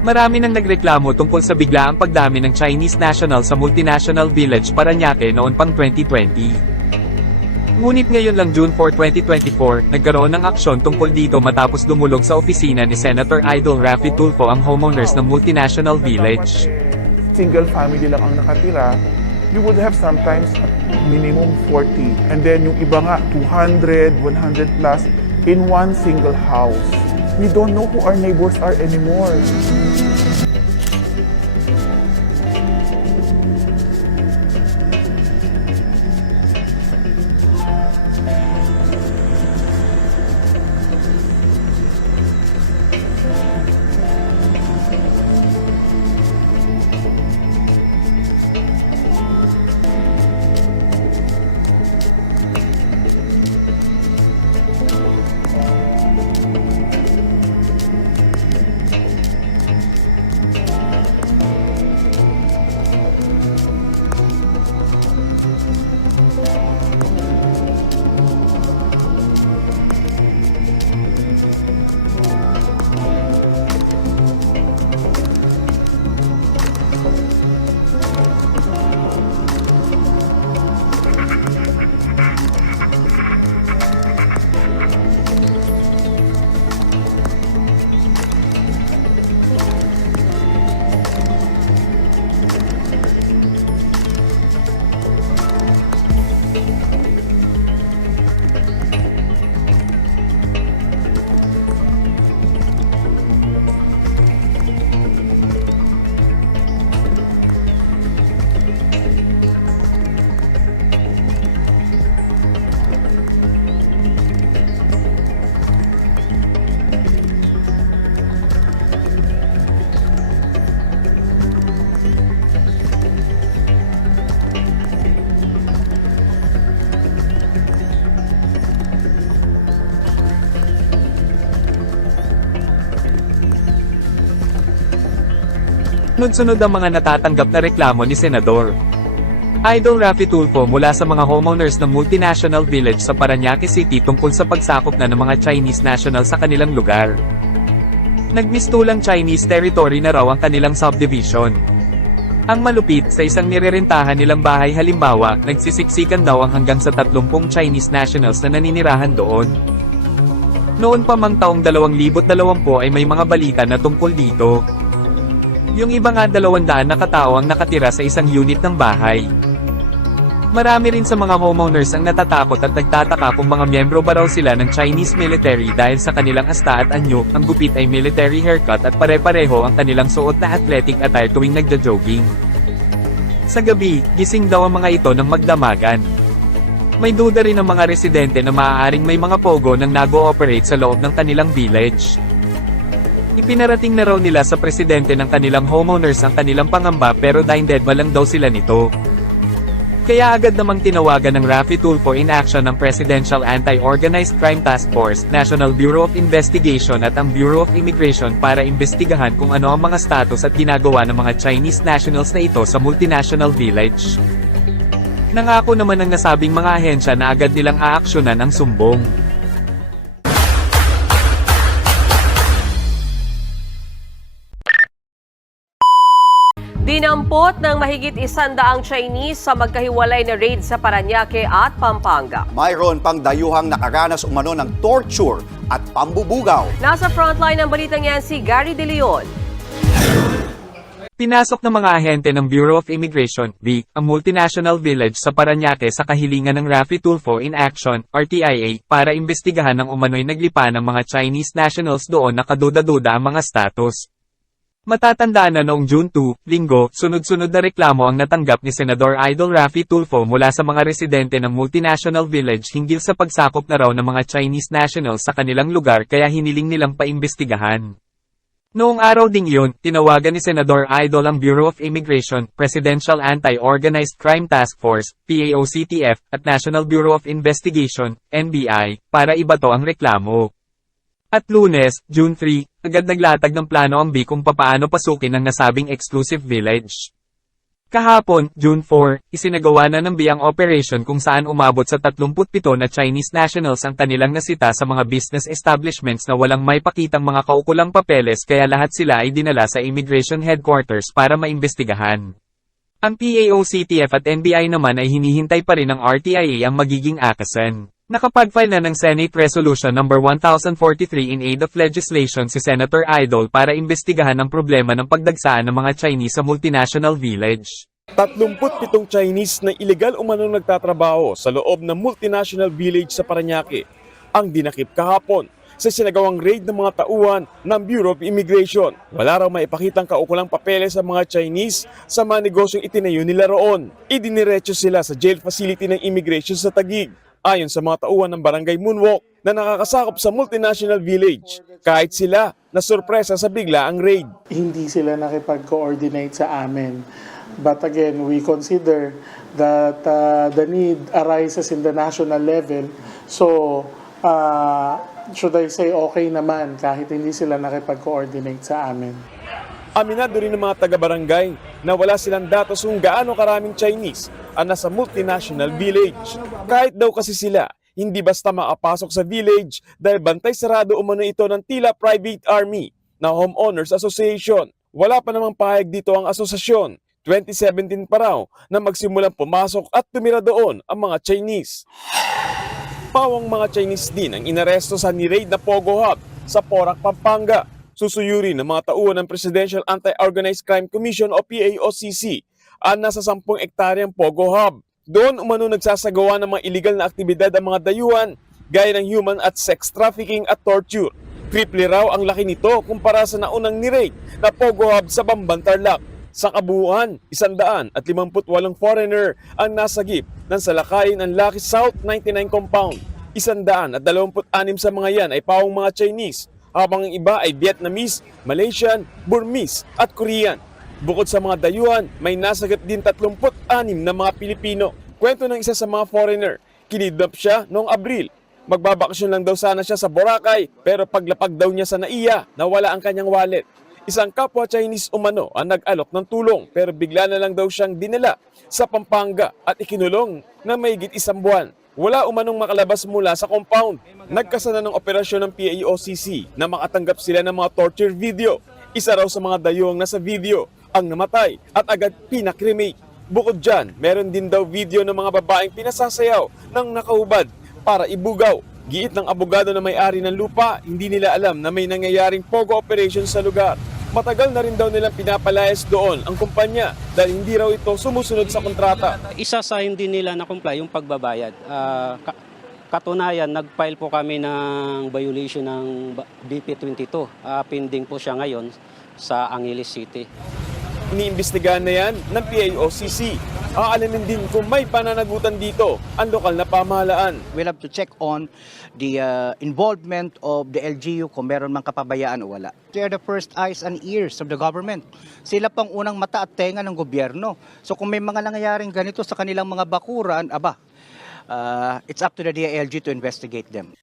Marami nang nagreklamo tungkol sa biglaang pagdami ng Chinese national sa multinational village Paranaque noon pang 2020. Ngunit ngayon lang June 4, 2024, nagkaroon ng aksyon tungkol dito matapos dumulog sa opisina ni Senator Idol Raffy Tulfo ang homeowners ng multinational village. single family lang ang nakatira, you would have sometimes minimum 40. And then yung iba nga, 200, 100 plus in one single house. We don't know who our neighbors are anymore. Sunod-sunod ang mga natatanggap na reklamo ni Senador. Idol Raffy Tulfo mula sa mga homeowners ng multinational village sa Paranaque City tungkol sa pagsakop na ng mga Chinese national sa kanilang lugar. Nagmistulang Chinese territory na raw ang kanilang subdivision. Ang malupit sa isang nirerentahan nilang bahay halimbawa, nagsisiksikan daw ang hanggang sa 30 Chinese nationals na naninirahan doon. Noon pa mang taong 2020 ay may mga balita na tungkol dito. Yung iba nga 200 na katao ang nakatira sa isang unit ng bahay. Marami rin sa mga homeowners ang natatakot at nagtataka kung mga miyembro ba raw sila ng Chinese military dahil sa kanilang asta at anyo, ang gupit ay military haircut at pare-pareho ang kanilang suot na athletic attire tuwing nagja-jogging. Sa gabi, gising daw ang mga ito ng magdamagan. May duda rin ang mga residente na maaaring may mga pogo nang nag-ooperate sa loob ng kanilang village. Ipinarating na raw nila sa presidente ng kanilang homeowners ang kanilang pangamba pero blinded ba lang daw sila nito. Kaya agad namang tinawagan ng Raffy Tulfo in action ng Presidential Anti-Organized Crime Task Force, National Bureau of Investigation at ang Bureau of Immigration para imbestigahan kung ano ang mga status at ginagawa ng mga Chinese nationals na ito sa multinational village. Nangako naman ng nasabing mga ahensya na agad nilang aaksyonan ang sumbong. Dinampot ng mahigit isandaang Chinese sa magkahiwalay na raid sa Paranaque at Pampanga. Mayroon pang dayuhang nakaranas umano ng torture at pambubugaw. Nasa frontline ng balitang yan si Gary De Leon. Pinasok ng mga ahente ng Bureau of Immigration, BIC, ang multinational village sa Paranaque sa kahilingan ng Raffy Tulfo in Action, RTIA, para imbestigahan ng umano'y naglipa ng mga Chinese nationals doon na kaduda-duda ang mga status. Matatandaan na noong June 2, linggo, sunod-sunod na reklamo ang natanggap ni Senador Idol Raffy Tulfo mula sa mga residente ng multinational village hinggil sa pagsakop na raw ng mga Chinese nationals sa kanilang lugar kaya hiniling nilang paimbestigahan. Noong araw ding iyon, tinawagan ni Senador Idol ang Bureau of Immigration, Presidential Anti-Organized Crime Task Force, PAOCTF, at National Bureau of Investigation, NBI, para ibato ang reklamo. At lunes, June 3, agad naglatag ng plano ang B kung papaano pasukin ang nasabing exclusive village. Kahapon, June 4, isinagawa na ng biyang operation kung saan umabot sa 37 na Chinese nationals ang kanilang nasita sa mga business establishments na walang may pakitang mga kaukulang papeles kaya lahat sila ay dinala sa immigration headquarters para maimbestigahan. Ang PAOCTF at NBI naman ay hinihintay pa rin ng RTIA ang magiging akasan. Nakapag-file na ng Senate Resolution No. 1043 in aid of legislation si Senator Idol para imbestigahan ang problema ng pagdagsaan ng mga Chinese sa multinational village. 37 Chinese na ilegal umanong nagtatrabaho sa loob ng multinational village sa Paranaque ang dinakip kahapon sa sinagawang raid ng mga tauhan ng Bureau of Immigration. Wala raw maipakitang kaukulang papeles sa mga Chinese sa mga negosyong itinayo nila roon. Idiniretso sila sa jail facility ng immigration sa Tagig. Ayon sa mga tauhan ng Barangay Moonwalk na nakakasakop sa multinational village, kahit sila na sorpresa sa bigla ang raid. hindi sila nakipag-coordinate sa amin. But again, we consider that uh, the need arises in the national level. So, uh, should I say okay naman kahit hindi sila nakipag-coordinate sa amin. Aminado rin ng mga taga-barangay na wala silang datos kung gaano karaming Chinese ang nasa multinational village. Kahit daw kasi sila, hindi basta makapasok sa village dahil bantay sarado umano ito ng tila private army na Homeowners Association. Wala pa namang pahayag dito ang asosasyon. 2017 pa raw na magsimulang pumasok at tumira doon ang mga Chinese. Pawang mga Chinese din ang inaresto sa ni-raid na Pogo Hub sa Porac, Pampanga. Susuyuri ng mga tauhan ng Presidential Anti-Organized Crime Commission o PAOCC ang nasa 10 ektaryang Pogo Hub. Doon umano nagsasagawa ng mga illegal na aktibidad ang mga dayuhan gaya ng human at sex trafficking at torture. Triple raw ang laki nito kumpara sa naunang ni-raid na Pogo Hub sa Bamban Tarlac. Sa kabuuan, 158 foreigner ang nasagip ng salakayin ng Lucky South 99 compound. 126 sa mga yan ay pawang mga Chinese, habang ang iba ay Vietnamese, Malaysian, Burmese at Korean. Bukod sa mga dayuhan, may nasagip din 36 na mga Pilipino. Kwento ng isa sa mga foreigner, kinidnap siya noong Abril. Magbabakasyon lang daw sana siya sa Boracay, pero paglapag daw niya sa Naiya, nawala ang kanyang wallet. Isang kapwa Chinese umano ang nag-alok ng tulong pero bigla na lang daw siyang dinala sa Pampanga at ikinulong na mahigit isang buwan. Wala umanong makalabas mula sa compound. Nagkasana ng operasyon ng PAOCC na makatanggap sila ng mga torture video. Isa raw sa mga dayong nasa video ang namatay at agad pinakremate. Bukod dyan, meron din daw video ng mga babaeng pinasasayaw ng nakahubad para ibugaw. Giit ng abogado na may-ari ng lupa, hindi nila alam na may nangyayaring pogo operation sa lugar. Matagal na rin daw nilang pinapalayas doon ang kumpanya dahil hindi raw ito sumusunod sa kontrata. Isa sa hindi nila na-comply yung pagbabayad. Ka- katunayan, nag-file po kami ng violation ng ba- BP22. Ah, pending po siya ngayon sa Angeles City. Iniimbestigahan na yan ng PAOCC. Aalamin din kung may pananagutan dito ang lokal na pamahalaan. We'll have to check on the uh, involvement of the LGU kung meron mang kapabayaan o wala. They are the first eyes and ears of the government. Sila pang unang mata at tenga ng gobyerno. So kung may mga nangyayaring ganito sa kanilang mga bakuran, aba, uh, it's up to the DILG to investigate them.